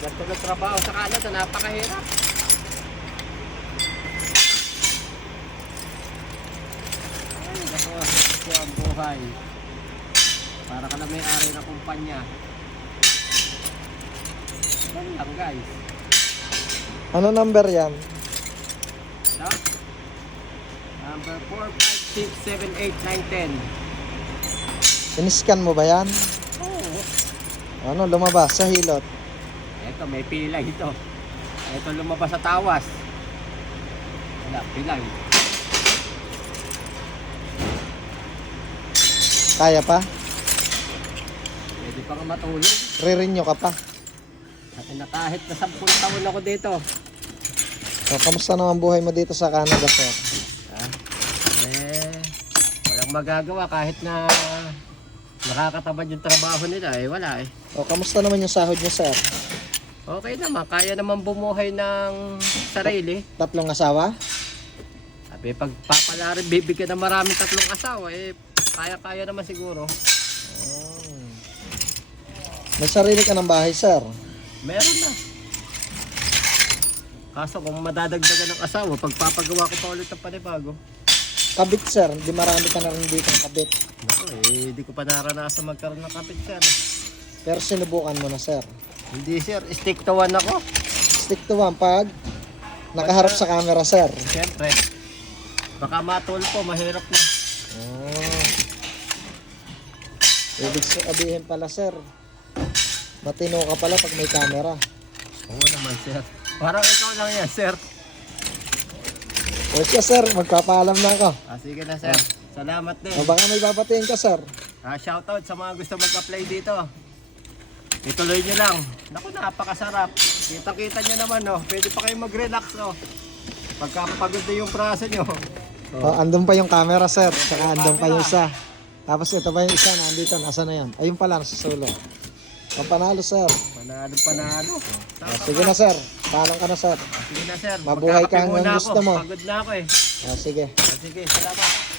Ganito ng trabaho sa Canada, napakahirap. Ay, nako, ito ang buhay. Para ka na may-ari ng kumpanya. Ganun lang guys. Ano number yan? No? Number 4, 5, 6, 7, 8, 9, 10. Siniscan mo ba yan? Oo. Ano, lumabas sa hilot. Ito, may pilay ito. Ito lumabas sa tawas. Wala, pilay. Kaya pa? Pwede pa nga matulog. Re-renew ka pa. Kasi na kahit na 10 taon ako dito. So, kamusta naman buhay mo dito sa Canada, sir? Ha? Eh, walang magagawa kahit na nakakatamad yung trabaho nila eh. Wala eh. O, kamusta naman yung sahod niyo, sir? Okay naman, kaya naman bumuhay ng sarili. Tatlong asawa? Sabi, pag papalarin, bibigyan ng maraming tatlong asawa eh. Kaya-kaya naman siguro. Oh. May sarili ka ng bahay, sir. Meron na. Kaso kung madadagdagan ng asawa, pagpapagawa ko pa ulit ng panibago. Kabit, sir. Di marami ka na rin dito ng kabit. Naku eh, di ko pa naranasan magkaroon ng kapit sir. Pero sinubukan mo na, sir. Hindi sir, stick to one ako. Stick to one pag nakaharap sa camera, sir. Siyempre. Baka matulpo, mahirap na. Oh. Ibig sabihin pala, sir. Matino ka pala pag may camera. Oo naman sir. Parang ikaw lang yan sir. O siya, sir. Magpapaalam na ako. Ah, sige na sir. Salamat din. O baka may babatiin ka, sir. Ah, shoutout sa mga gusto mag-apply dito. Ituloy nyo lang. Naku, napakasarap. Kita-kita nyo naman, no. Pwede pa kayo mag-relax, no. Pagka pagod na yung braso nyo. O, andun pa yung camera, sir. Saka andun pa yung isa. Tapos ito pa yung isa, nandito. Nasa na yan? Ayun pala, nasa sulo. O, panalo, sir. Panalo, panalo. O, sige na, sir. Paalam ka na, sir. Sige na, sir. Mabuhay ka hanggang gusto mo. Pagod na ako, eh. O, sige. Ah, Sige, salamat.